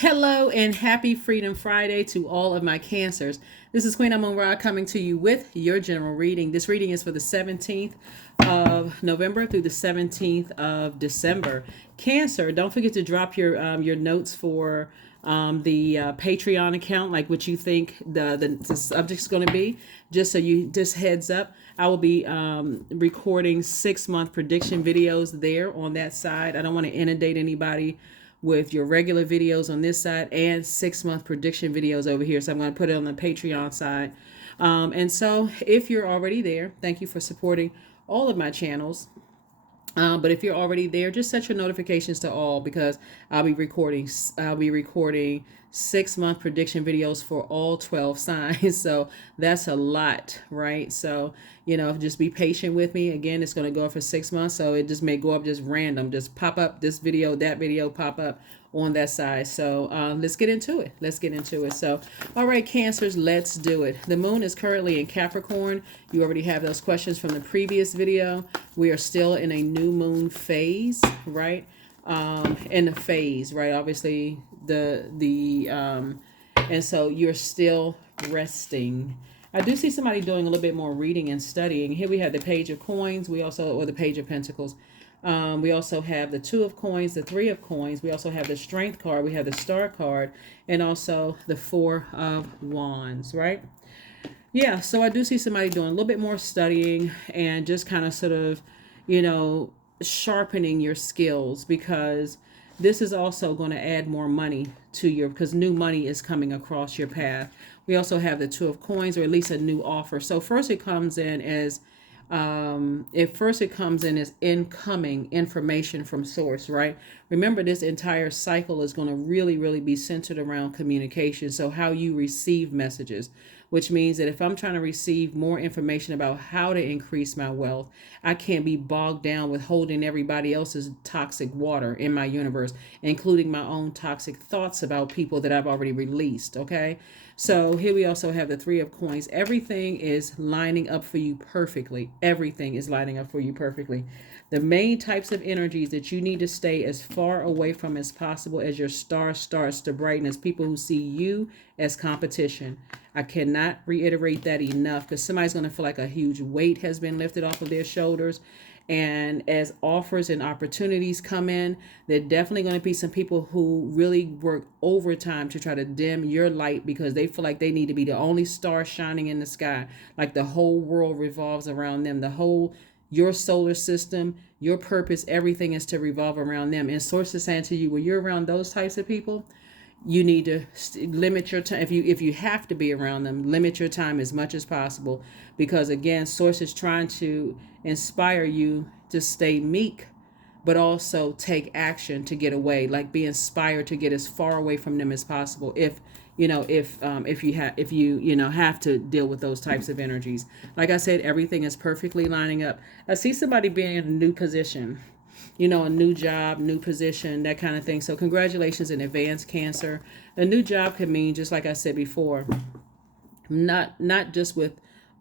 Hello and happy Freedom Friday to all of my cancers. This is Queen Amun Ra coming to you with your general reading. This reading is for the 17th of November through the 17th of December. Cancer, don't forget to drop your notes for the Patreon account, like what you think the subject's going to be, just heads up. I will be recording 6-month prediction videos there on that side. I don't want to inundate anybody with your regular videos on this side and 6-month prediction videos over here. So I'm going to put it on the Patreon side. And so if you're already there, thank you for supporting all of my channels. But if you're already there, just set your notifications to all because I'll be recording 6-month prediction videos for all 12 signs. So that's a lot, right? So, just be patient with me. Again, it's going to go up for 6 months. So it just may go up just random, just pop up this video, that video pop up on that side. So let's get into it. So, all right, Cancers, let's do it. The moon is currently in Capricorn. You already have those questions from the previous video. We are still in a new moon phase, right? In the phase, right? Obviously, and so you're still resting. I do see somebody doing a little bit more reading and studying. Here we have the Page of Coins. Or the Page of Pentacles. We also have the Two of Coins, the Three of Coins. We also have the Strength card. We have the Star card, and also the Four of Wands, right? Yeah, so I do see somebody doing a little bit more studying and just kind of sort of, sharpening your skills, because this is also going to add more money to because new money is coming across your path. We also have the Two of Coins, or at least a new offer. So first it comes in as incoming information from source, right? Remember, this entire cycle is going to really be centered around communication. So how you receive messages, which means that if I'm trying to receive more information about how to increase my wealth, I can't be bogged down with holding everybody else's toxic water in my universe, including my own toxic thoughts about people that I've already released. Okay. So here we also have the Three of Coins. Everything is lining up for you perfectly. Everything is lining up for you perfectly. The main types of energies that you need to stay as far away from as possible as your star starts to brighten is people who see you as competition. I cannot reiterate that enough, because somebody's going to feel like a huge weight has been lifted off of their shoulders. And as offers and opportunities come in, there are definitely going to be some people who really work overtime to try to dim your light, because they feel like they need to be the only star shining in the sky. Like the whole world revolves around them. Your solar system, your purpose, everything is to revolve around them. And source is saying to you, when you're around those types of people, you need to limit your time. If you have to be around them, limit your time as much as possible, because again, source is trying to inspire you to stay meek, but also take action to get away, like be inspired to get as far away from them as possible. If you have to deal with those types of energies. Like I said, everything is perfectly lining up. I see somebody being in a new position, a new job, new position, that kind of thing. So congratulations in advance, Cancer. A new job could mean, just like I said before, not just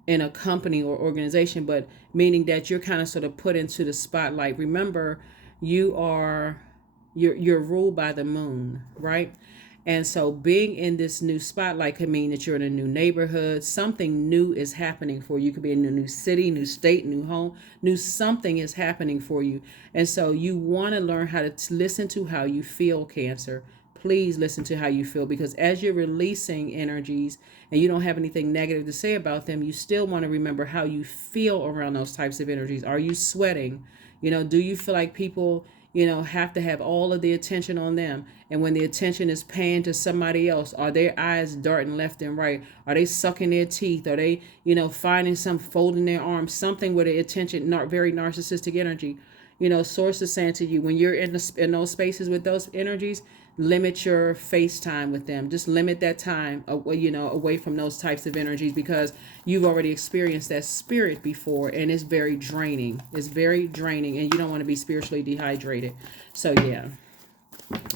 in a company or organization, but meaning that you're kind of sort of put into the spotlight. Remember, you're ruled by the moon, right? And so being in this new spotlight could mean that you're in a new neighborhood. Something new is happening for you. You could be in a new city, new state, new home, new something is happening for you. And so you want to learn how to listen to how you feel, Cancer. Please listen to how you feel, because as you're releasing energies and you don't have anything negative to say about them, you still want to remember how you feel around those types of energies. Are you sweating? Do you feel like people have to have all of the attention on them? And when the attention is paying to somebody else, are their eyes darting left and right? Are they sucking their teeth? Are they, finding some, folding their arms, something with the attention, not very narcissistic energy? Source is saying to you, when you're in those spaces with those energies, limit your FaceTime with them. Just limit that time, away from those types of energies, because you've already experienced that spirit before, and it's very draining. It's very draining, and you don't want to be spiritually dehydrated. So yeah.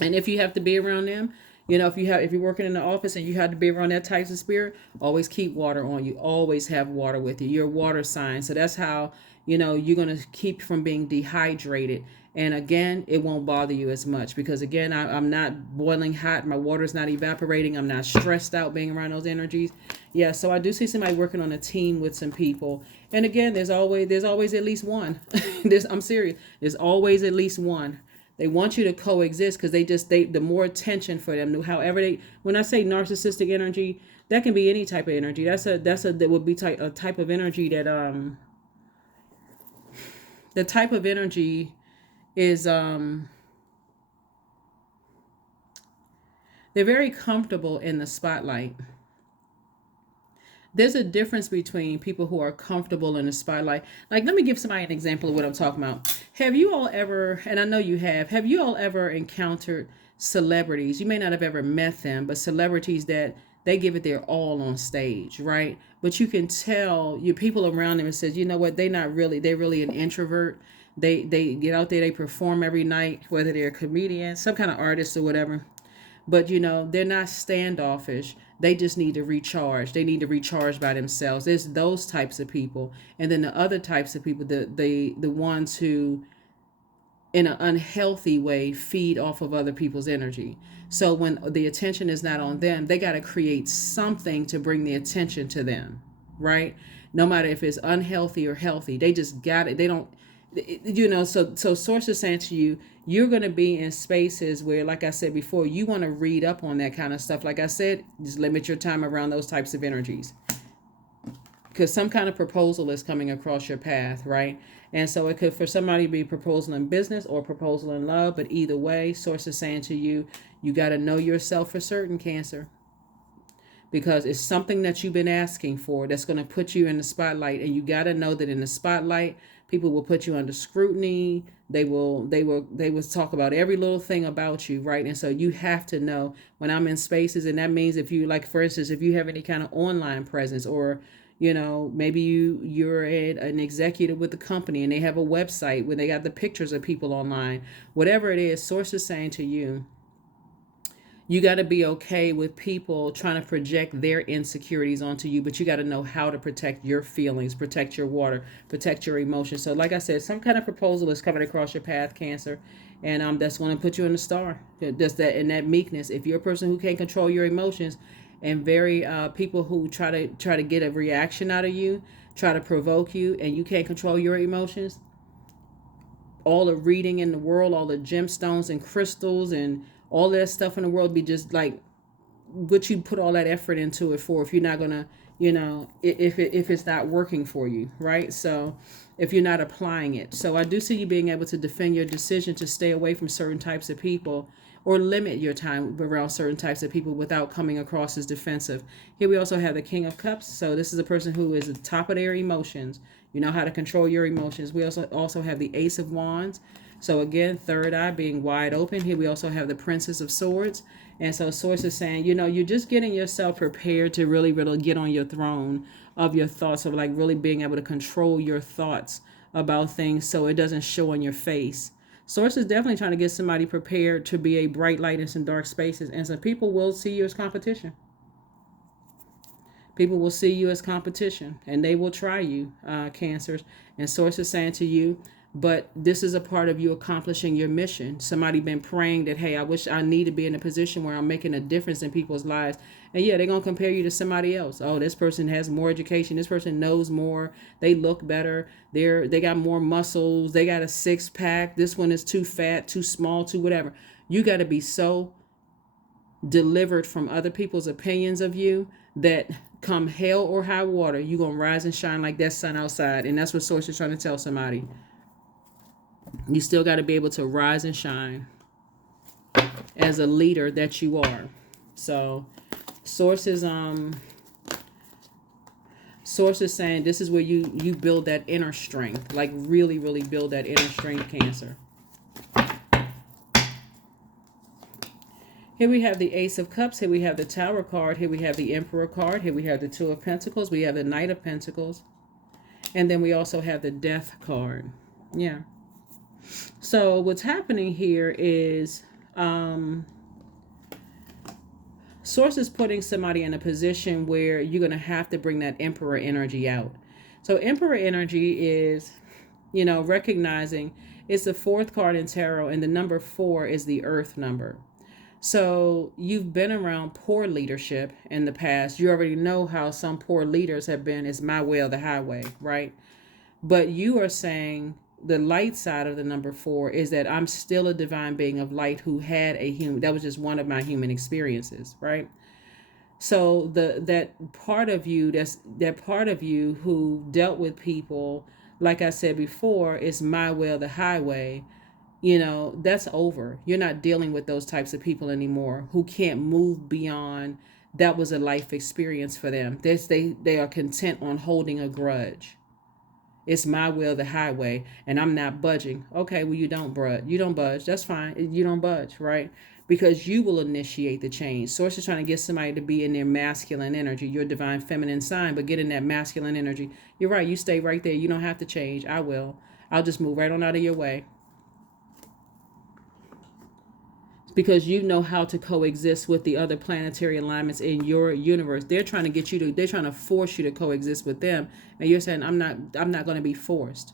And if you have to be around them, if you're working in the office and you have to be around that type of spirit, always keep water on you. Always have water with you. You're a water sign. So that's how, you're going to keep from being dehydrated. And again, it won't bother you as much because, again, I'm not boiling hot. My water's not evaporating. I'm not stressed out being around those energies. Yeah, so I do see somebody working on a team with some people. And again, there's always at least one. I'm serious. There's always at least one. They want you to coexist because the more attention for them. However, when I say narcissistic energy, that can be any type of energy. That would be a type of energy that the type of energy is they're very comfortable in the spotlight. There's a difference between people who are comfortable in the spotlight. Like, let me give somebody an example of what I'm talking about. Have you all ever, and I know you have you all ever encountered celebrities? You may not have ever met them, but celebrities that they give it their all on stage, right? But you can tell your people around them and says, you know what, they're really an introvert. They get out there, they perform every night, whether they're a comedian, some kind of artist or whatever. But they're not standoffish. They just need to recharge. They need to recharge by themselves. There's those types of people. And then the other types of people, the ones who in an unhealthy way feed off of other people's energy. So when the attention is not on them, they got to create something to bring the attention to them, right? No matter if it's unhealthy or healthy, they just got it. They don't, so source is saying to you, you're going to be in spaces where, like I said before, you want to read up on that kind of stuff. Like I said, just limit your time around those types of energies because some kind of proposal is coming across your path, right? And so it could, for somebody, be proposal in business or proposal in love. But either way, source is saying to you, you got to know yourself for certain, Cancer, because it's something that you've been asking for that's going to put you in the spotlight. And you got to know that in the spotlight, people will put you under scrutiny. They will talk about every little thing about you, right? And so you have to know when I'm in spaces, and that means if you, like, for instance, if you have any kind of online presence, or maybe you're an executive with the company and they have a website where they got the pictures of people online, whatever it is, source is saying to you, you got to be okay with people trying to project their insecurities onto you, but you got to know how to protect your feelings, protect your water, protect your emotions. So like I said, some kind of proposal is coming across your path, Cancer, and that's going to put you in the star. That's that, in that meekness. If you're a person who can't control your emotions, and very people who try to get a reaction out of you, try to provoke you, and you can't control your emotions, all the reading in the world, all the gemstones and crystals and all that stuff in the world be just like what you put all that effort into it for, if you're not gonna, if it's not working for you, right? So if you're not applying it. So I do see you being able to defend your decision to stay away from certain types of people, or limit your time around certain types of people without coming across as defensive. Here we also have the King of Cups. So this is a person who is at the top of their emotions. You know how to control your emotions. We also have the Ace of Wands. So again, third eye being wide open. Here we also have the Princess of Swords. And so Source is saying, you're just getting yourself prepared to really, really get on your throne of your thoughts, of like really being able to control your thoughts about things so it doesn't show on your face. Source is definitely trying to get somebody prepared to be a bright light in some dark spaces. And some people will see you as competition. People will see you as competition, and they will try you, Cancers. And Source is saying to you, but this is a part of you accomplishing your mission. Somebody been praying that, hey, I wish I need to be in a position where I'm making a difference in people's lives. And yeah, they're going to compare you to somebody else. Oh, this person has more education. This person knows more. They look better. They got more muscles. They got a six pack. This one is too fat, too small, too whatever. You got to be so delivered from other people's opinions of you that come hell or high water, you're going to rise and shine like that sun outside. And that's what Source is trying to tell somebody. You still got to be able to rise and shine as a leader that you are. So Source is saying this is where you build that inner strength, like really, really build that inner strength, Cancer. Here we have the Ace of Cups. Here we have the Tower card. Here we have the Emperor card. Here we have the Two of Pentacles. We have the Knight of Pentacles. And then we also have the Death card. Yeah. So what's happening here is Source is putting somebody in a position where you're going to have to bring that Emperor energy out. So Emperor energy is recognizing it's the fourth card in tarot, and the number 4 is the earth number. So you've been around poor leadership in the past. You already know how some poor leaders have been. It's my way or the highway, right? But you are saying the light side of the number 4 is that I'm still a divine being of light who had a human. That was just one of my human experiences, right? So that part of you, that part of you who dealt with people, like I said before, is my way or the highway. That's over. You're not dealing with those types of people anymore who can't move beyond that was a life experience for them. They are content on holding a grudge. It's my will, the highway, and I'm not budging. Okay, well, you don't budge. You don't budge. That's fine. You don't budge, right? Because you will initiate the change. Source is trying to get somebody to be in their masculine energy, your divine feminine sign, but get in that masculine energy. You're right. You stay right there. You don't have to change. I will. I'll just move right on out of your way. Because you know how to coexist with the other planetary alignments in your universe. They're trying to get you to, they're trying to force you to coexist with them. And you're saying, I'm not going to be forced.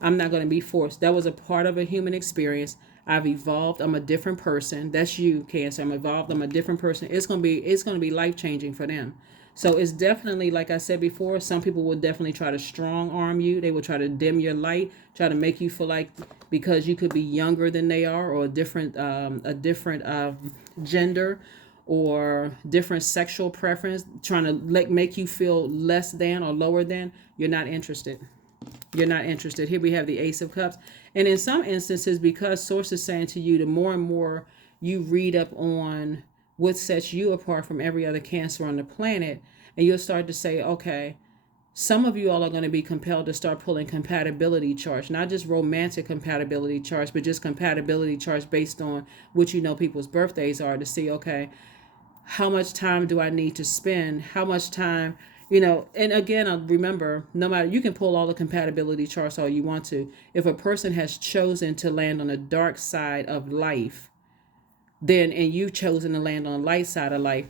I'm not going to be forced. That was a part of a human experience. I've evolved. I'm a different person. That's you, Cancer. I'm evolved. I'm a different person. It's going to be life changing for them. So it's definitely, like I said before, some people will definitely try to strong arm you. They will try to dim your light, try to make you feel like because you could be younger than they are, or a different gender, or different sexual preference, trying to make you feel less than or lower than. You're not interested. You're not interested. Here we have the Ace of Cups. And in some instances, because Source is saying to you, the more and more you read up on what sets you apart from every other Cancer on the planet, and you'll start to say, okay, some of you all are going to be compelled to start pulling compatibility charts, not just romantic compatibility charts, but just compatibility charts based on what people's birthdays are, to see, okay, how much time do I need to spend? How much time, and again, remember, no matter, you can pull all the compatibility charts all you want to. If a person has chosen to land on the dark side of life, and you've chosen to land on the light side of life,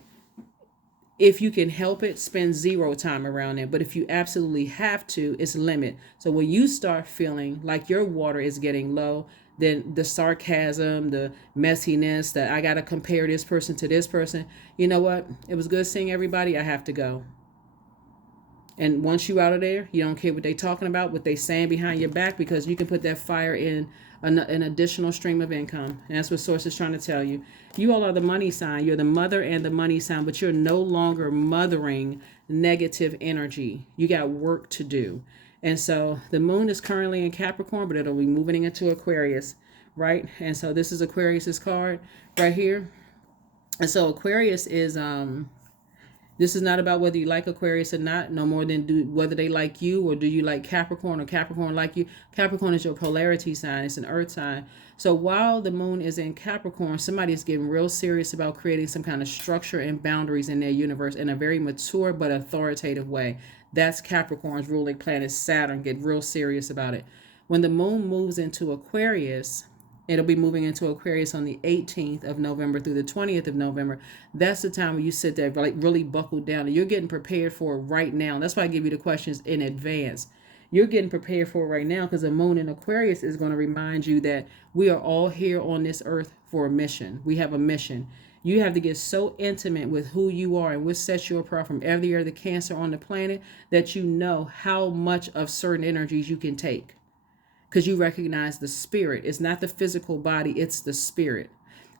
if you can help it, spend zero time around it. But if you absolutely have to, it's limit. So when you start feeling like your water is getting low, then the sarcasm, the messiness, that I got to compare this person to this person, you know what? It was good seeing everybody. I have to go. And once you out of there, you don't care what they talking about, what they saying behind your back, because you can put that fire in an additional stream of income. And that's what Source is trying to tell you. You all are the money sign. You're the mother and the money sign, but you're no longer mothering negative energy. You got work to do. And so the moon is currently in Capricorn, but it'll be moving into Aquarius, right? And so this is Aquarius's card right here. And so Aquarius is this is not about whether you like Aquarius or not, no more than whether they like you, or do you like Capricorn, or Capricorn like you. Capricorn is your polarity sign. It's an earth sign. So while the moon is in Capricorn, somebody is getting real serious about creating some kind of structure and boundaries in their universe in a very mature but authoritative way. That's Capricorn's ruling planet, Saturn. Get real serious about it. When the moon moves into Aquarius, it'll be moving into Aquarius on the 18th of November through the 20th of November. That's the time when you sit there, like, really buckled down, and you're getting prepared for it right now. That's why I give you the questions in advance. You're getting prepared for it right now, because the moon in Aquarius is going to remind you that we are all here on this earth for a mission. We have a mission. You have to get so intimate with who you are and what sets you apart from every other Cancer on the planet, that you know how much of certain energies you can take, because you recognize the spirit. It's not the physical body, it's the spirit.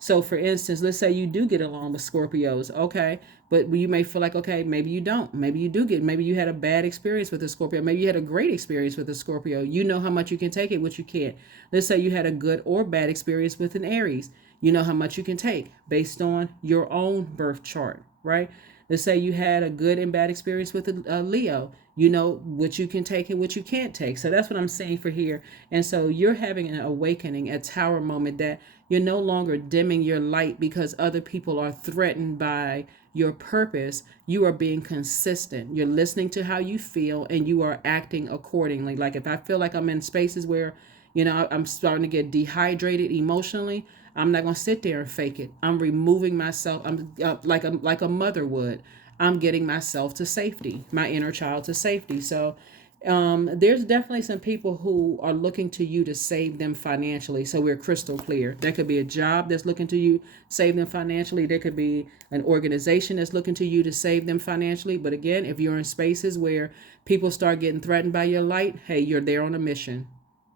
So for instance, let's say you do get along with Scorpios, okay, but you may feel like, okay, maybe you don't. Maybe you do maybe you had a bad experience with a Scorpio. Maybe you had a great experience with a Scorpio. You know how much you can take it, what you can't. Let's say you had a good or bad experience with an Aries. You know how much you can take based on your own birth chart, right? Let's say you had a good and bad experience with a Leo. You know what you can take and what you can't take. So that's what I'm saying for here. And so you're having an awakening, a tower moment, that you're no longer dimming your light because other people are threatened by your purpose. You are being consistent. You're listening to how you feel, and you are acting accordingly. Like if I feel like I'm in spaces where, I'm starting to get dehydrated emotionally, I'm not going to sit there and fake it. I'm removing myself. I'm like a mother would. I'm getting myself to safety, my inner child to safety. So There's definitely some people who are looking to you to save them financially. So we're crystal clear. There could be a job that's looking to you save them financially. There could be an organization that's looking to you to save them financially. But again, if you're in spaces where people start getting threatened by your light, hey, you're there on a mission,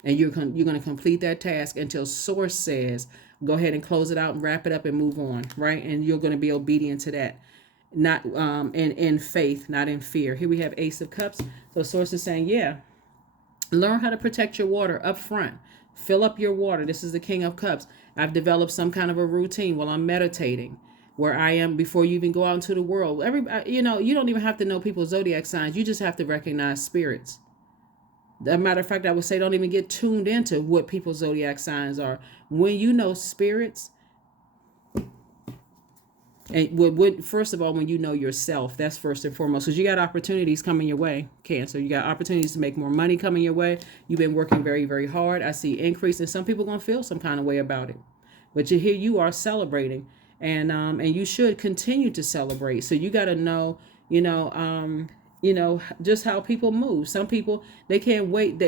and you're going to complete that task until Source says go ahead and close it out and wrap it up and move on, right? And you're going to be obedient to that, not in faith, not in fear. Here we have Ace of Cups. So Source is saying, yeah, learn how to protect your water up front. Fill up your water. This is the King of Cups. I've developed some kind of a routine while I'm meditating, where I am before you even go out into the world. You don't even have to know people's zodiac signs. You just have to recognize spirits. As a matter of fact, I would say don't even get tuned into what people's zodiac signs are. When you know spirits, and first of all, when you know yourself, that's first and foremost, because you got opportunities coming your way, Cancer. You got opportunities to make more money coming your way. You've been working very, very hard. I see increase, and some people are going to feel some kind of way about it. But here you are celebrating, and you should continue to celebrate. So you got to know, just how people move. Some people, they can't wait.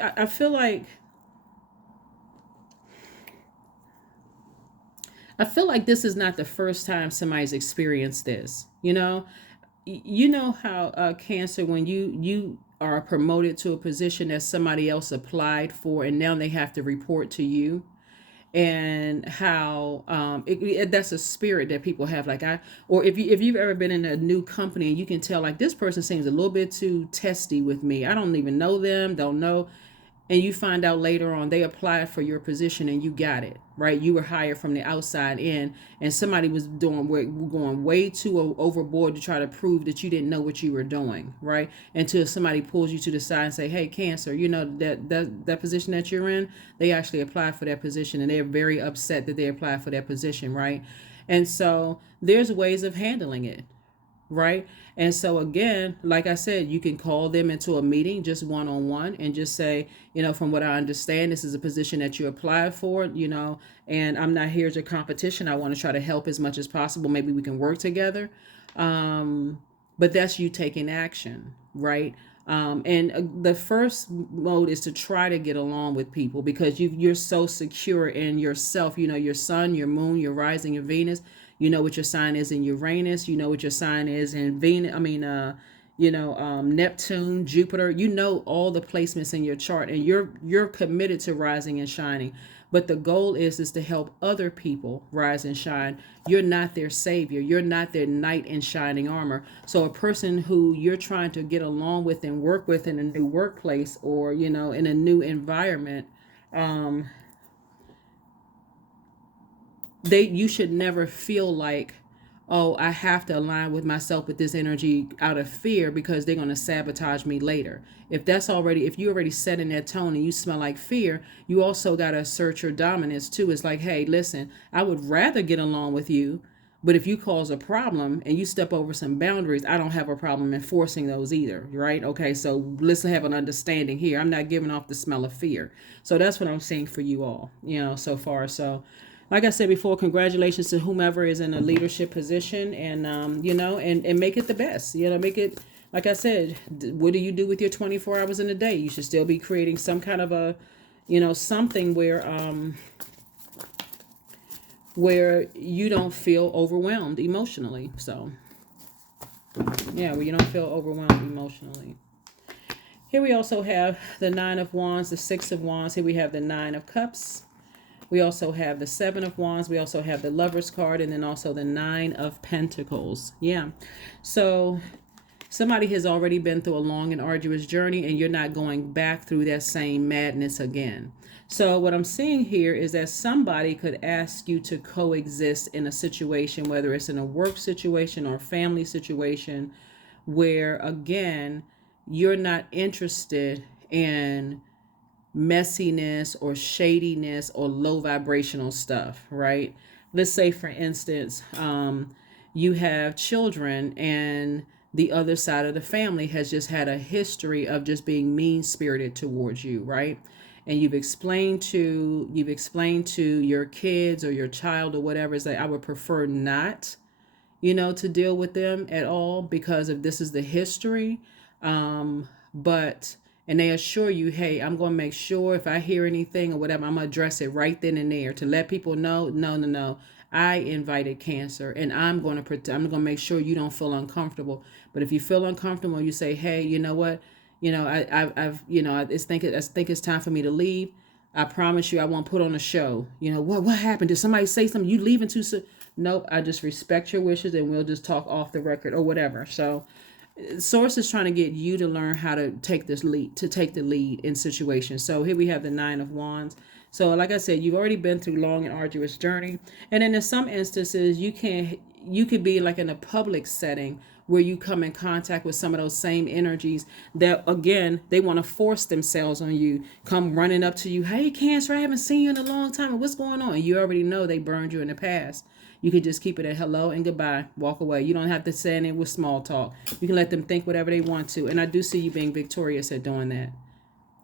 I feel like this is not the first time somebody's experienced this. You know how Cancer, when you are promoted to a position that somebody else applied for, and now they have to report to you, and how that's a spirit that people have. Like or if you've ever been in a new company and you can tell like this person seems a little bit too testy with me. I don't even know them, don't know, and you find out later on they applied for your position and you got it, right? You were hired from the outside in, and somebody was going way too overboard to try to prove that you didn't know what you were doing, right? Until somebody pulls you to the side and say, hey, Cancer, that position that you're in, they actually applied for that position, and they're very upset that they applied for that position, right? And so there's ways of handling it, right? And so again, like I said, you can call them into a meeting just one on one and just say, from what I understand, this is a position that you applied for, and I'm not here as your competition. I want to try to help as much as possible. Maybe we can work together. But that's you taking action, right? And the first mode is to try to get along with people, because you're so secure in yourself. Your sun, your moon, your rising, your Venus. You know what your sign is in Uranus. You know what your sign is in Venus. Neptune, Jupiter. You know all the placements in your chart, and you're committed to rising and shining. But the goal is to help other people rise and shine. You're not their savior. You're not their knight in shining armor. So a person who you're trying to get along with and work with in a new workplace, or in a new environment, you should never feel like, oh, I have to align with myself with this energy out of fear because they're going to sabotage me later. If you already set in that tone and you smell like fear, you also got to assert your dominance too. It's like, hey, listen, I would rather get along with you, but if you cause a problem and you step over some boundaries, I don't have a problem enforcing those either, right? Okay, so let's have an understanding here. I'm not giving off the smell of fear. So that's what I'm saying for you all, so far. So like I said before, congratulations to whomever is in a leadership position, and and make it the best. Make it, like I said, what do you do with your 24 hours in a day? You should still be creating some kind of a, something where you don't feel overwhelmed emotionally. So yeah, where you don't feel overwhelmed emotionally. Here we also have the Nine of Wands, the Six of Wands. Here we have the Nine of Cups. We also have the Seven of Wands. We also have the Lover's card, and then also the Nine of Pentacles. Yeah. So somebody has already been through a long and arduous journey, and you're not going back through that same madness again. So what I'm seeing here is that somebody could ask you to coexist in a situation, whether it's in a work situation or family situation, where, again, you're not interested in messiness or shadiness or low vibrational stuff, right? Let's say, for instance, you have children, and the other side of the family has just had a history of just being mean-spirited towards you, right? And you've explained to your kids or your child or whatever, is like, I would prefer not, to deal with them at all, because if this is the history, but and they assure you, hey, I'm going to make sure if I hear anything or whatever, I'm going to address it right then and there to let people know, no, no, no, I invited Cancer, and I'm going to make sure you don't feel uncomfortable. But if you feel uncomfortable, you say, hey, you know what, I've I think it's time for me to leave. I promise you, I won't put on a show. What happened? Did somebody say something? You leaving too soon? Nope. I just respect your wishes, and we'll just talk off the record or whatever. So, Source is trying to get you to learn how to take the lead in situations. So here we have the Nine of Wands. So like I said, you've already been through long and arduous journey, and then in some instances, you could be like in a public setting where you come in contact with some of those same energies that, again, they want to force themselves on you, come running up to you, hey, Cancer, I haven't seen you in a long time, what's going on? And you already know they burned you in the past. You can just keep it at hello and goodbye, walk away. You don't have to say anything with small talk. You can let them think whatever they want to, and I do see you being victorious at doing that.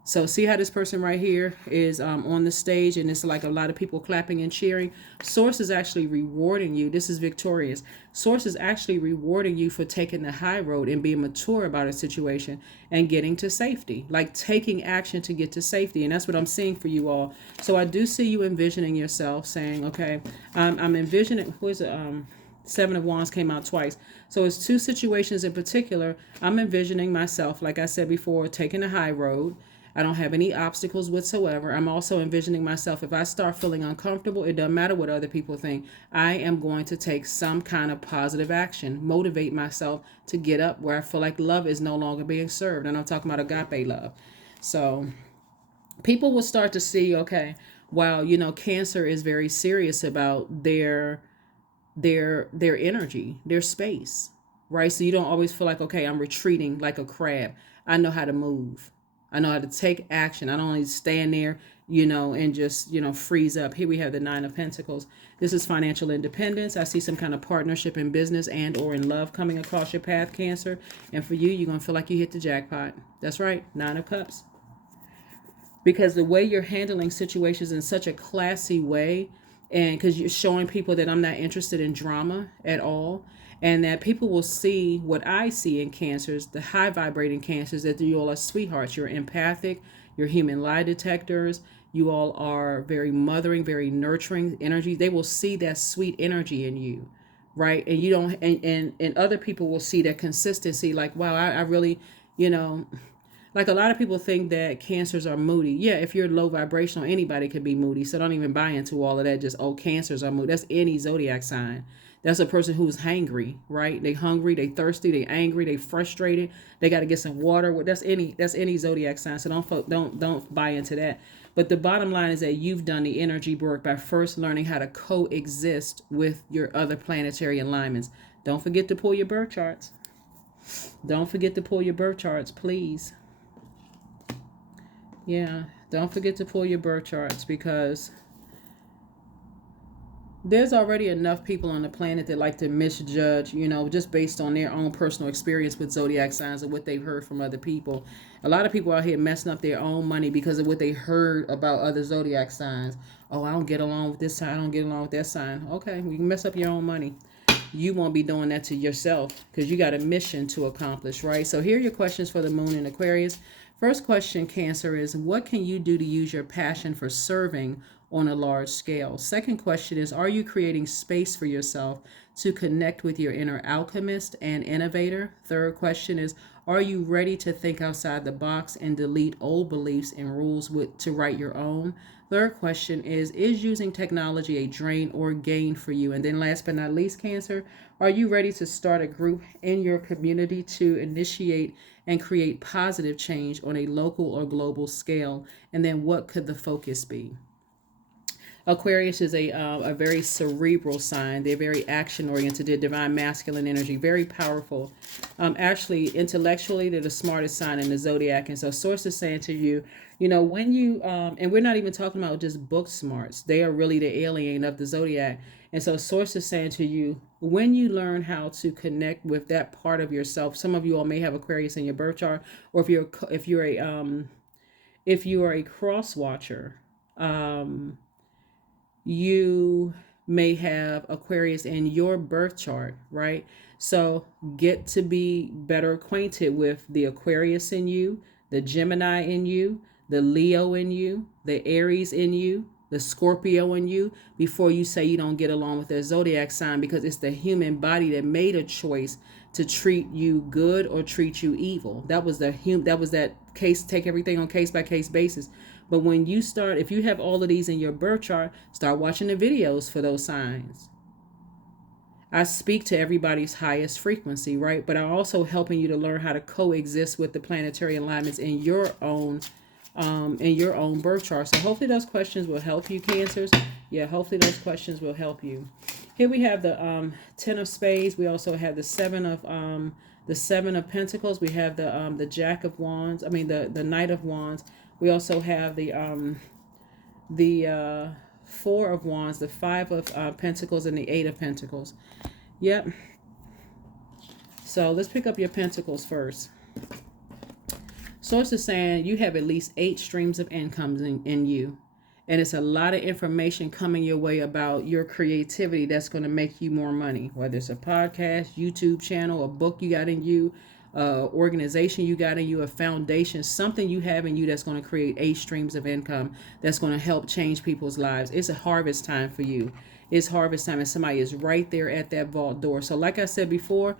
So see how this person right here is on the stage, and it's like a lot of people clapping and cheering. Source is actually rewarding you. This is victorious. Source is actually rewarding you for taking the high road and being mature about a situation and getting to safety, like taking action to get to safety. And that's what I'm seeing for you all. So I do see you envisioning yourself saying, okay, I'm envisioning, who is it? Seven of Wands came out twice. So it's two situations in particular. I'm envisioning myself, like I said before, taking the high road. I don't have any obstacles whatsoever. I'm also envisioning myself, if I start feeling uncomfortable, it doesn't matter what other people think. I am going to take some kind of positive action, motivate myself to get up where I feel like love is no longer being served. And I'm talking about agape love. So people will start to see, okay, wow, Cancer is very serious about their energy, their space, right? So you don't always feel like, okay, I'm retreating like a crab. I know how to move. I know how to take action. I don't only stand there, and just, freeze up. Here we have the Nine of Pentacles. This is financial independence. I see some kind of partnership in business and or in love coming across your path, Cancer. And for you, you're going to feel like you hit the jackpot. That's right. Nine of Cups. Because the way you're handling situations in such a classy way, and because you're showing people that I'm not interested in drama at all, and that people will see what I see in Cancers, the high vibrating Cancers, that you all are sweethearts. You're empathic, you're human lie detectors, you all are very mothering, very nurturing energy. They will see that sweet energy in you, right? And you don't, and other people will see that consistency, like, wow, I really, like a lot of people think that Cancers are moody. Yeah, if you're low vibrational, anybody could be moody. So don't even buy into all of that. Just, oh, Cancers are moody. That's any zodiac sign. That's a person who's hangry, right? They hungry, they thirsty, they angry, they frustrated. They got to get some water. That's any zodiac sign. So don't buy into that. But the bottom line is that you've done the energy work by first learning how to coexist with your other planetary alignments. Don't forget to pull your birth charts. Don't forget to pull your birth charts, please. Yeah, don't forget to pull your birth charts, because there's already enough people on the planet that like to misjudge, just based on their own personal experience with zodiac signs and what they've heard from other people. A lot of people out here messing up their own money because of what they heard about other zodiac signs. Oh, I don't get along with this sign, I don't get along with that sign. Okay, you can mess up your own money. You won't be doing that to yourself, because you got a mission to accomplish, right? So here are your questions for the Moon in Aquarius. First question, Cancer, is what can you do to use your passion for serving on a large scale? Second question is, are you creating space for yourself to connect with your inner alchemist and innovator? Third question is, are you ready to think outside the box and delete old beliefs and rules to write your own? Third question is using technology a drain or gain for you? And then last but not least, Cancer, are you ready to start a group in your community to initiate and create positive change on a local or global scale? And then what could the focus be? Aquarius is a very cerebral sign. They're very action-oriented. They're divine masculine energy, very powerful. Actually, intellectually, they're the smartest sign in the zodiac. And so Source is saying to you, when you, and we're not even talking about just book smarts. They are really the alien of the zodiac. And so Source is saying to you, when you learn how to connect with that part of yourself, some of you all may have Aquarius in your birth chart, or if you are a cross watcher, you may have Aquarius in your birth chart, right? So get to be better acquainted with the Aquarius in you, the Gemini in you, the Leo in you, the Aries in you, the Scorpio in you, before you say you don't get along with their zodiac sign, because it's the human body that made a choice to treat you good or treat you evil. That was that case, take everything on case by case basis. But when you start, if you have all of these in your birth chart, start watching the videos for those signs. I speak to everybody's highest frequency, right? But I'm also helping you to learn how to coexist with the planetary alignments in your own birth chart. So hopefully those questions will help you, Cancers. Yeah, hopefully those questions will help you. Here we have the 10 of Spades. We also have the 7 of Pentacles. We have the Jack of Wands. I mean the Knight of Wands. We also have the 4 of Wands, the 5 of Pentacles, and the 8 of Pentacles. Yep. So let's pick up your Pentacles first. Source is saying you have at least 8 streams of income in you. And it's a lot of information coming your way about your creativity that's going to make you more money. Whether it's a podcast, YouTube channel, a book you got in you, organization you got in you, a foundation, something you have in you that's going to create 8 streams of income that's going to help change people's lives. It's a harvest time for you. It's harvest time, and somebody is right there at that vault door. So like I said before,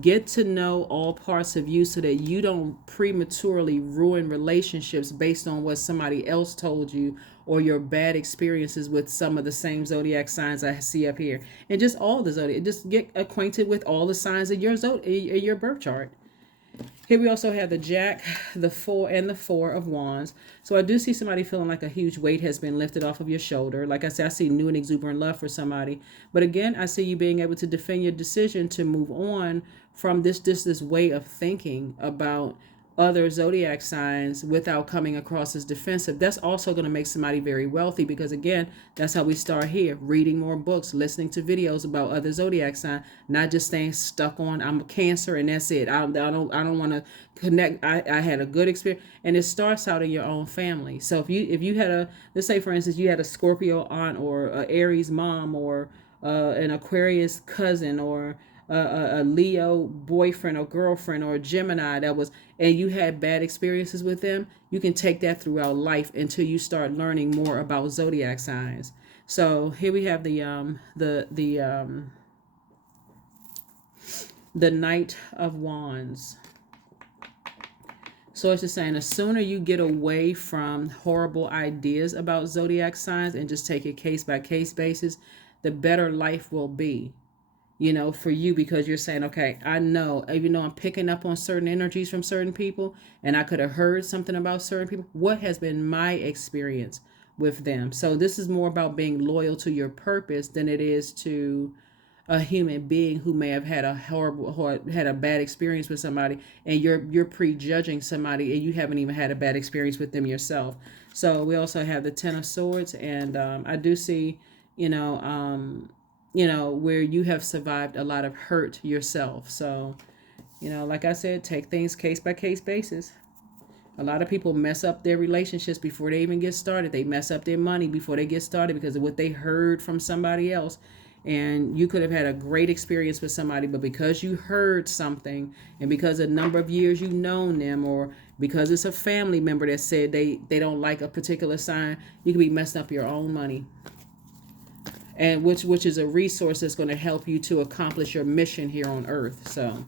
get to know all parts of you so that you don't prematurely ruin relationships based on what somebody else told you, or your bad experiences with some of the same zodiac signs I see up here. And just all the zodiac. Just get acquainted with all the signs of your birth chart. Here we also have the Jack, the 4, and the 4 of Wands. So I do see somebody feeling like a huge weight has been lifted off of your shoulder. Like I said, I see new and exuberant love for somebody. But again, I see you being able to defend your decision to move on from this way of thinking about other zodiac signs without coming across as defensive. That's also going to make somebody very wealthy, because again, that's how we start here: reading more books, listening to videos about other zodiac signs, not just staying stuck on I'm a Cancer and that's it. I don't want to connect. I had a good experience, and it starts out in your own family. So if you had let's say for instance you had a Scorpio aunt, or a Aries mom, or an Aquarius cousin, or a Leo boyfriend or girlfriend, or a Gemini and you had bad experiences with them, you can take that throughout life until you start learning more about zodiac signs. So here we have the Knight of Wands. So it's just saying, the sooner you get away from horrible ideas about zodiac signs and just take it case by case basis, the better life will be, for you, because you're saying, okay, I know, even though I'm picking up on certain energies from certain people, and I could have heard something about certain people, what has been my experience with them? So this is more about being loyal to your purpose than it is to a human being who may have had a bad experience with somebody, and you're prejudging somebody, and you haven't even had a bad experience with them yourself. So we also have the 10 of Swords, and I do see, where you have survived a lot of hurt yourself. So, like I said, take things case by case basis. A lot of people mess up their relationships before they even get started. They mess up their money before they get started because of what they heard from somebody else. And you could have had a great experience with somebody, but because you heard something, and because a number of years you've known them, or because it's a family member that said they don't like a particular sign, you could be messing up your own money. And which is a resource that's going to help you to accomplish your mission here on Earth. So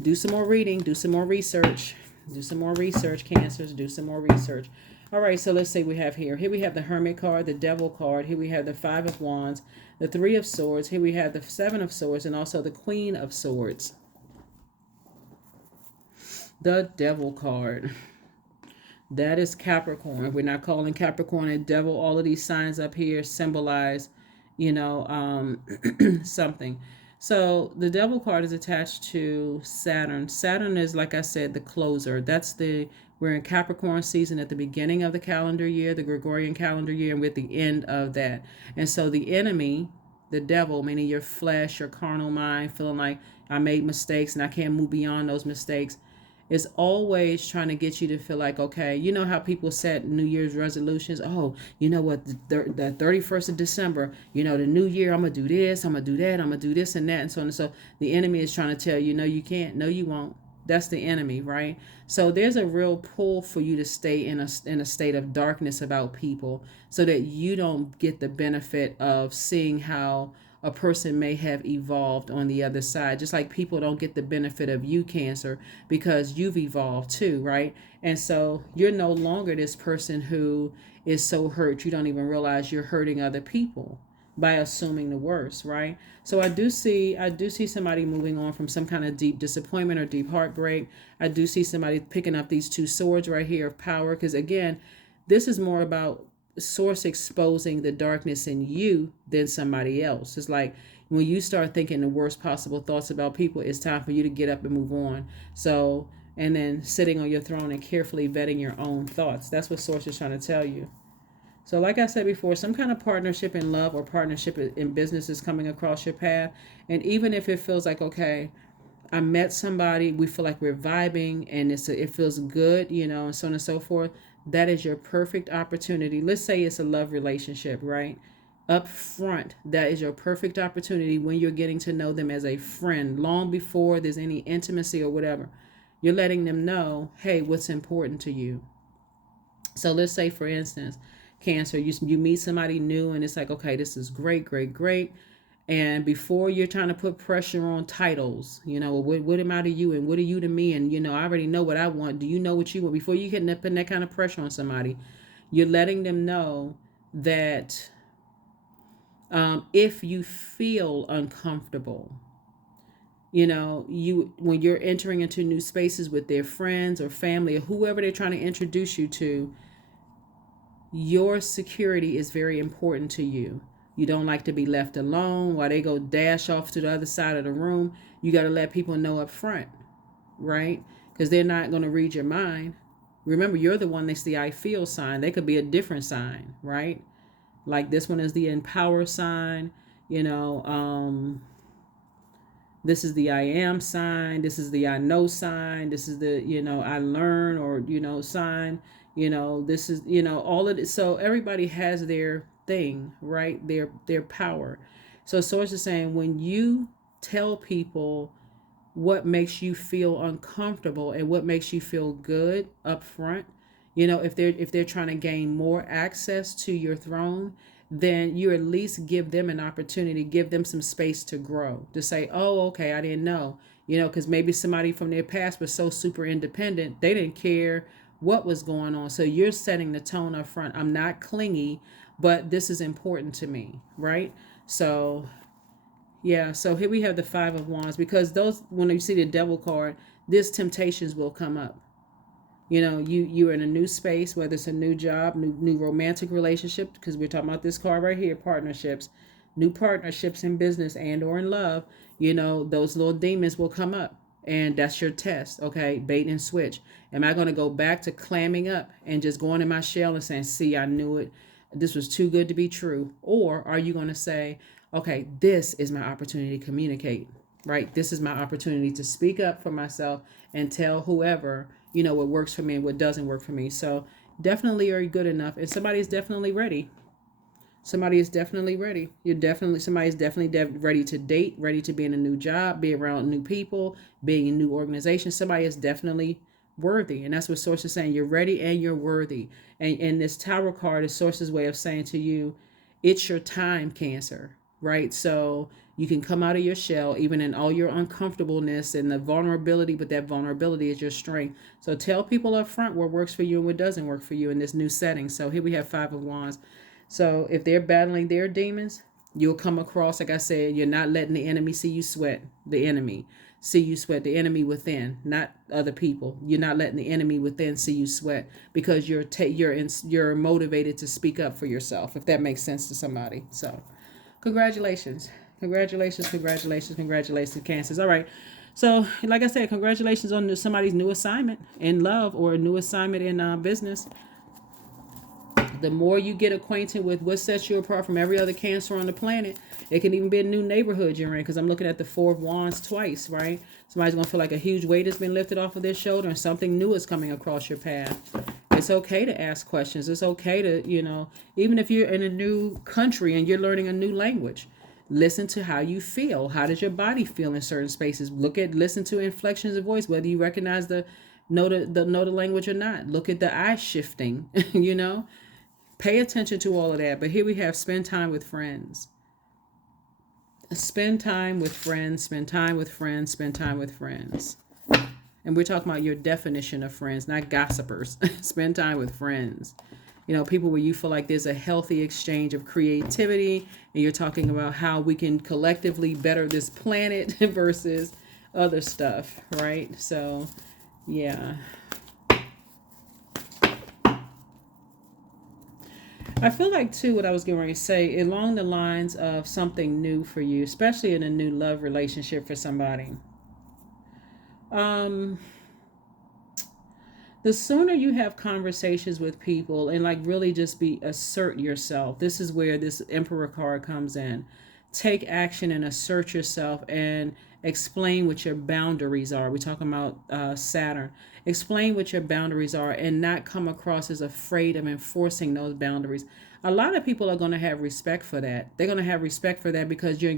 do some more reading, do some more research, Cancers, do some more research. All right, so let's see what we have here. Here we have the Hermit card, the Devil card. Here we have the 5 of Wands, the 3 of Swords. Here we have the 7 of Swords, and also the Queen of Swords. The Devil card. That is Capricorn. We're not calling Capricorn a devil. All of these signs up here symbolize, something. So the Devil card is attached to Saturn. Saturn is, like I said, the closer. We're in Capricorn season at the beginning of the calendar year, the Gregorian calendar year, and we're at the end of that. And so the enemy, the devil, meaning your flesh, your carnal mind, feeling like I made mistakes and I can't move beyond those mistakes, is always trying to get you to feel like, okay, you know how people set New Year's resolutions? Oh, you know what, the 31st of December, you know, the new year, I'm going to do this, I'm going to do that, I'm going to do this and that, and so on and so. The enemy is trying to tell you, no, you can't, no, you won't. That's the enemy, right? So there's a real pull for you to stay in a state of darkness about people so that you don't get the benefit of seeing how a person may have evolved on the other side. Just like people don't get the benefit of you, Cancer, because you've evolved too, right? And so you're no longer this person who is so hurt you don't even realize you're hurting other people by assuming the worst, right? So I do see somebody moving on from some kind of deep disappointment or deep heartbreak. I do see somebody picking up these two swords right here of power, because again, this is more about source exposing the darkness in you than somebody else. It's like when you start thinking the worst possible thoughts about people, it's time for you to get up and move on. So, and then sitting on your throne and carefully vetting your own thoughts. That's what source is trying to tell you. So, like I said before, some kind of partnership in love or partnership in business is coming across your path. And even if it feels like, okay, I met somebody, we feel like we're vibing and it feels good, you know, and so on and so forth, that is your perfect opportunity. Let's say it's a love relationship, right? Up front, that is your perfect opportunity when you're getting to know them as a friend, long before there's any intimacy or whatever. You're letting them know, hey, what's important to you. So let's say, for instance, Cancer, you meet somebody new and it's like, okay, this is great, great, great. And before you're trying to put pressure on titles, you know, what am I to you and what are you to me? And, you know, I already know what I want. Do you know what you want? Before you get putting that kind of pressure on somebody, you're letting them know that if you feel uncomfortable, you know, when you're entering into new spaces with their friends or family or whoever they're trying to introduce you to, your security is very important to you. You don't like to be left alone while they go dash off to the other side of the room. You got to let people know up front, right? Because they're not going to read your mind. Remember, you're the one that's the I feel sign. They could be a different sign, right? Like this one is the empower sign, you know. This is the I am sign. This is the I know sign. This is the, you know, I learn or, you know, sign. You know, this is, you know, all of it. So everybody has their thing, right? Their power. So Source is saying when you tell people what makes you feel uncomfortable and what makes you feel good up front, you know, if they're trying to gain more access to your throne, then you at least give them an opportunity, give them some space to grow, to say, oh, okay, I didn't know, you know, because maybe somebody from their past was so super independent, they didn't care what was going on. So you're setting the tone up front. I'm not clingy, but this is important to me, right? So yeah, so here we have the Five of Wands, because those, when you see the Devil card, these temptations will come up. You know, you're in a new space, whether it's a new job, new romantic relationship, because we're talking about this card right here, partnerships, new partnerships in business and or in love. You know, those little demons will come up, and that's your test. Okay, bait and switch. Am I going to go back to clamming up and just going in my shell and saying, see, I knew it, this was too good to be true? Or are you going to say, okay, this is my opportunity to communicate, right? This is my opportunity to speak up for myself and tell whoever, you know, what works for me and what doesn't work for me. So definitely are you good enough, and somebody is definitely ready. Somebody is definitely ready. Somebody's definitely ready to date, ready to be in a new job, be around new people, being in new organizations. Somebody is definitely worthy. And that's what Source is saying. You're ready and you're worthy. And this Tower card is Source's way of saying to you, it's your time, Cancer, right? So you can come out of your shell, even in all your uncomfortableness and the vulnerability, but that vulnerability is your strength. So tell people up front what works for you and what doesn't work for you in this new setting. So here we have Five of Wands. So if they're battling their demons, you'll come across, like I said, you're not letting the enemy see you sweat. The enemy see you sweat. The enemy within, not other people. You're not letting the enemy within see you sweat, because you're motivated to speak up for yourself, if that makes sense to somebody. So congratulations. Congratulations, Cancers. All right. So, like I said, congratulations on somebody's new assignment in love or a new assignment in business. The more you get acquainted with what sets you apart from every other Cancer on the planet, it can even be a new neighborhood you're in, because I'm looking at the Four of Wands twice, right? Somebody's going to feel like a huge weight has been lifted off of their shoulder and something new is coming across your path. It's okay to ask questions. It's okay to, even if you're in a new country and you're learning a new language, listen to how you feel. How does your body feel in certain spaces? Listen to inflections of voice, whether you recognize know the language or not. Look at the eye shifting, Pay attention to all of that. But here we have spend time with friends. Spend time with friends, spend time with friends, spend time with friends. And we're talking about your definition of friends, not gossipers. Spend time with friends. People where you feel like there's a healthy exchange of creativity, and you're talking about how we can collectively better this planet versus other stuff, right? So, yeah. I feel like, too, what I was getting ready to say, along the lines of something new for you, especially in a new love relationship for somebody. The sooner you have conversations with people and really just assert yourself. This is where this Emperor card comes in. Take action and assert yourself and explain what your boundaries are. We're talking about Saturn. Explain what your boundaries are and not come across as afraid of enforcing those boundaries. A lot of people are going to have respect for that. They're going to have respect for that because you're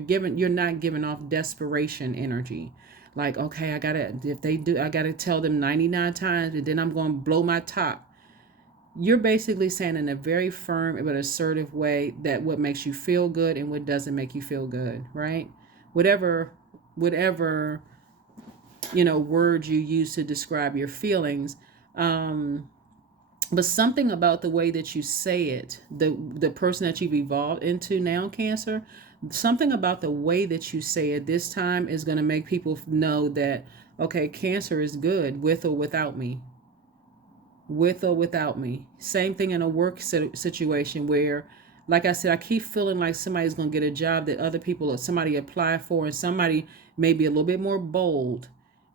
not giving off desperation energy. Like, okay, I gotta tell them 99 times and then I'm going to blow my top. You're basically saying in a very firm but assertive way that what makes you feel good and what doesn't make you feel good, right? Whatever words you use to describe your feelings, but something about the way that you say it, the person that you've evolved into now, Cancer, something about the way that you say it this time is going to make people know that, okay, Cancer is good with or without me. With or without me. Same thing in a work situation where, like I said, I keep feeling like somebody's going to get a job that other people or somebody apply for, and somebody may be a little bit more bold,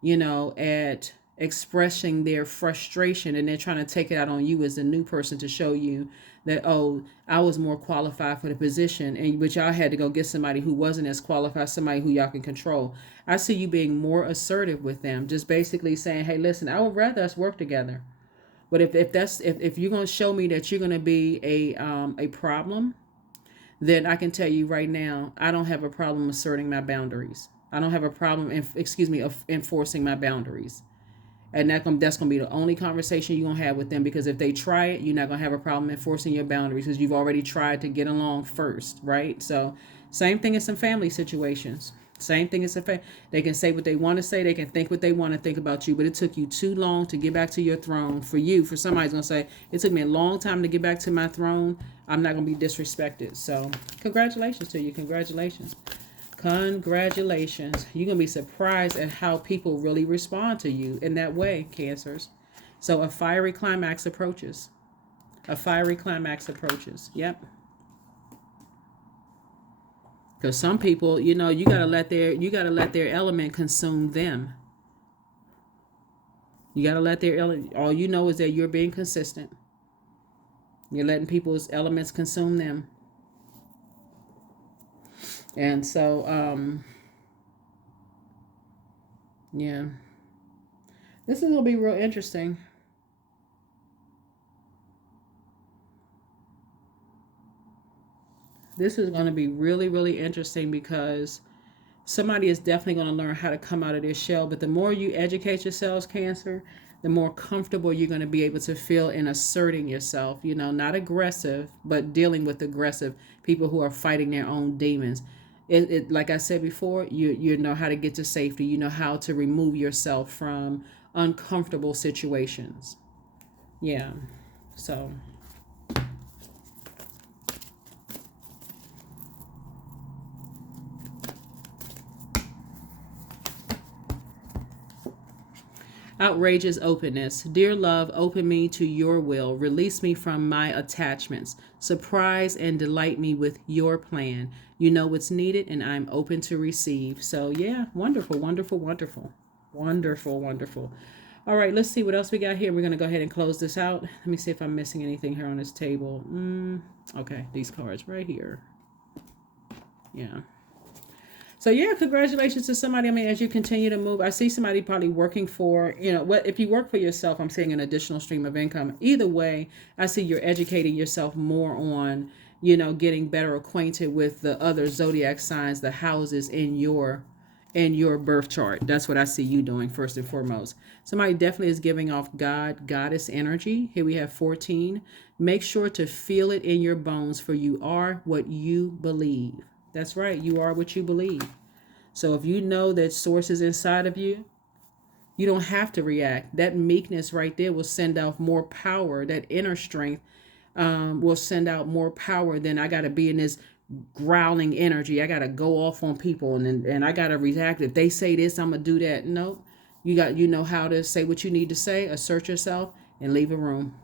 at expressing their frustration, and they're trying to take it out on you as the new person to show you that, oh, I was more qualified for the position, but y'all had to go get somebody who wasn't as qualified, somebody who y'all can control. I see you being more assertive with them, just basically saying, hey, listen, I would rather us work together. But if you're going to show me that you're going to be a problem, then I can tell you right now, I don't have a problem asserting my boundaries. I don't have a problem, of enforcing my boundaries. And that's going to be the only conversation you're going to have with them, because if they try it, you're not going to have a problem enforcing your boundaries because you've already tried to get along first, right? So same thing in some family situations. Same thing as they can say what they want to say. They can think what they want to think about you, but it took you too long to get back to your throne. For somebody's going to say, it took me a long time to get back to my throne. I'm not going to be disrespected. So congratulations to you. Congratulations. Congratulations. You're going to be surprised at how people really respond to you in that way, Cancers. So a fiery climax approaches. A fiery climax approaches. Yep. Because some people, you gotta let their element consume them. You gotta let their element. All you know is that you're being consistent. You're letting people's elements consume them. And so, yeah, this is gonna be real interesting. This is going to be really, really interesting because somebody is definitely going to learn how to come out of their shell. But the more you educate yourselves, Cancer, the more comfortable you're going to be able to feel in asserting yourself. Not aggressive, but dealing with aggressive people who are fighting their own demons. Like I said before, you know how to get to safety. You know how to remove yourself from uncomfortable situations. Yeah. So. Outrageous openness. Dear love, open me to your will. Release me from my attachments. Surprise and delight me with your plan. You know what's needed, and I'm open to receive. So, yeah, wonderful, wonderful, wonderful. Wonderful, wonderful. All right, let's see what else we got here. We're going to go ahead and close this out. Let me see if I'm missing anything here on this table. Okay, these cards right here. Yeah. So yeah, congratulations to somebody. I mean, as you continue to move, I see somebody probably working for, what if you work for yourself, I'm seeing an additional stream of income. Either way, I see you're educating yourself more on, getting better acquainted with the other zodiac signs, the houses in your birth chart. That's what I see you doing first and foremost. Somebody definitely is giving off goddess energy. Here we have 14. Make sure to feel it in your bones, for you are what you believe. That's right. You are what you believe. So if you know that source is inside of you, you don't have to react. That meekness right there will send out more power. That inner strength will send out more power than I got to be in this growling energy. I got to go off on people and I got to react. If they say this, I'm going to do that. No, you know how to say what you need to say, assert yourself, and leave a room.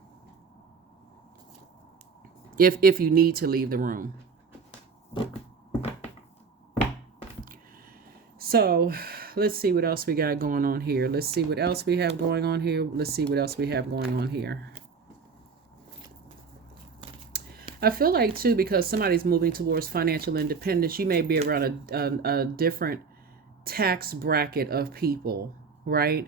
If you need to leave the room. So let's see what else we got going on here. Let's see what else we have going on here. I feel like, too, because somebody's moving towards financial independence, you may be around a different tax bracket of people, right?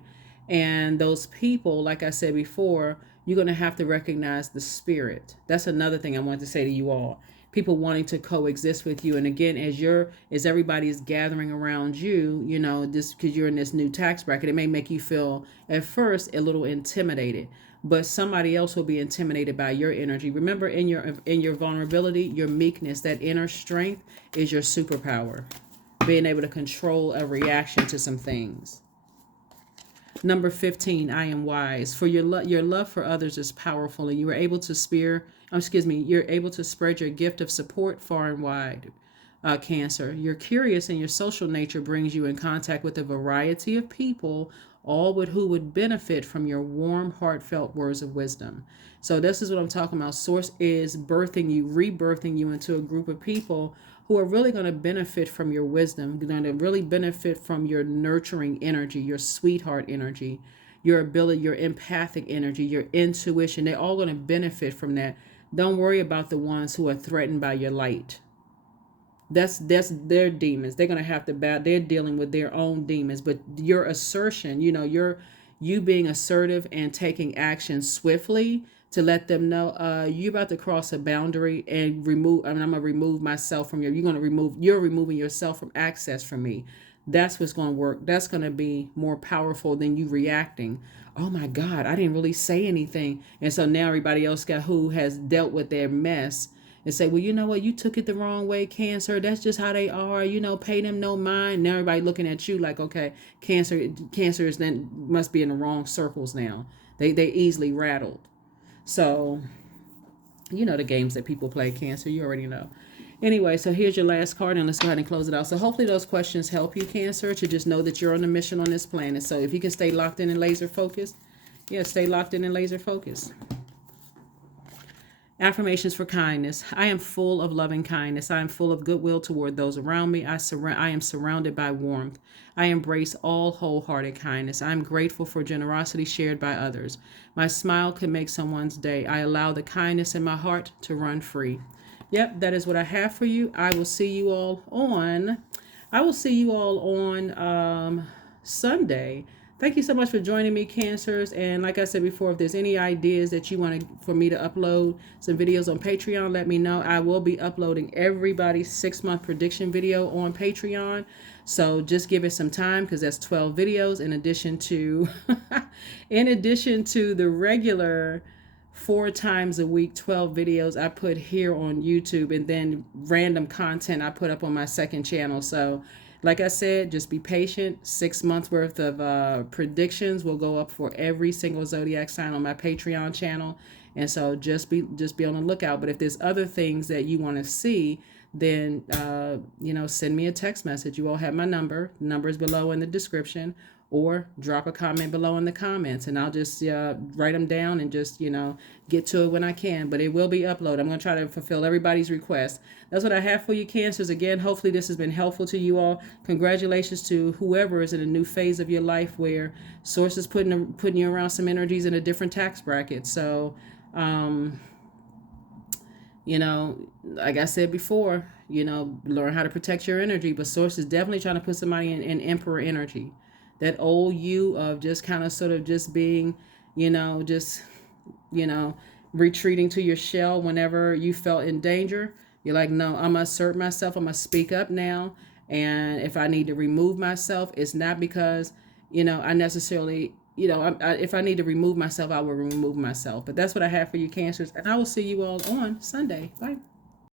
And those people, like I said before, you're going to have to recognize the spirit. That's another thing I want to say to you all. People wanting to coexist with you. And again, as everybody's gathering around you, just because you're in this new tax bracket, it may make you feel at first a little intimidated, but somebody else will be intimidated by your energy. Remember, in your vulnerability, your meekness, that inner strength is your superpower. Being able to control a reaction to some things. Number 15, I am wise. For your love for others is powerful, and you are able to you're able to spread your gift of support far and wide. Cancer, you're curious, and your social nature brings you in contact with a variety of people, all who would benefit from your warm, heartfelt words of wisdom. So this is what I'm talking about. Source is rebirthing you into a group of people who are really going to benefit from your wisdom, going to really benefit from your nurturing energy, your sweetheart energy, your ability, your empathic energy, your intuition. They're all going to benefit from that. Don't worry about the ones who are threatened by your light. That's their demons. They're going to have to bow. They're dealing with their own demons. But your assertion, you being assertive and taking action swiftly to let them know you're about to cross a boundary and I'm going to remove myself from you're removing yourself from access from me. That's what's going to work. That's going to be more powerful than you reacting. Oh my God, I didn't really say anything. And so now everybody else who has dealt with their mess and say, well, you know what? You took it the wrong way, Cancer. That's just how they are. Pay them no mind. Now everybody looking at you like, okay, Cancer is then must be in the wrong circles now. They easily rattled. So, the games that people play, Cancer. You already know. Anyway, so here's your last card, and let's go ahead and close it out. So hopefully those questions help you, Cancer, to just know that you're on a mission on this planet. So if you can stay locked in and laser focused, stay locked in and laser focused. Affirmations for kindness. I am full of loving kindness. I am full of goodwill toward those around me. I am surrounded by warmth. I embrace all wholehearted kindness. I am grateful for generosity shared by others. My smile can make someone's day. I allow the kindness in my heart to run free. Yep, that is what I have for you. I will see you all on Sunday. Thank you so much for joining me, Cancers. And like I said before, if there's any ideas that you want for me to upload some videos on Patreon, let me know. I will be uploading everybody's 6-month prediction video on Patreon. So just give it some time, because that's 12 videos in addition to the regular 4 times a week, 12 videos I put here on YouTube, and then random content I put up on my second channel. So like I said, just be patient. 6 months worth of predictions will go up for every single zodiac sign on my Patreon channel. And so just be on the lookout. But if there's other things that you want to see, then, send me a text message. You all have my number. The number is below in the description, or drop a comment below in the comments, and I'll just write them down and just, get to it when I can. But it will be uploaded. I'm going to try to fulfill everybody's request. That's what I have for you, Cancers. Again, hopefully this has been helpful to you all. Congratulations to whoever is in a new phase of your life where Source is putting you around some energies in a different tax bracket. So, like I said before, learn how to protect your energy. But Source is definitely trying to put somebody in Emperor energy. That old you of just kind of sort of just being, retreating to your shell whenever you felt in danger. You're like, no, I'm going to assert myself. I'm going to speak up now. And if I need to remove myself, it's not because, I necessarily, if I need to remove myself, I will remove myself. But that's what I have for you, Cancers. And I will see you all on Sunday. Bye.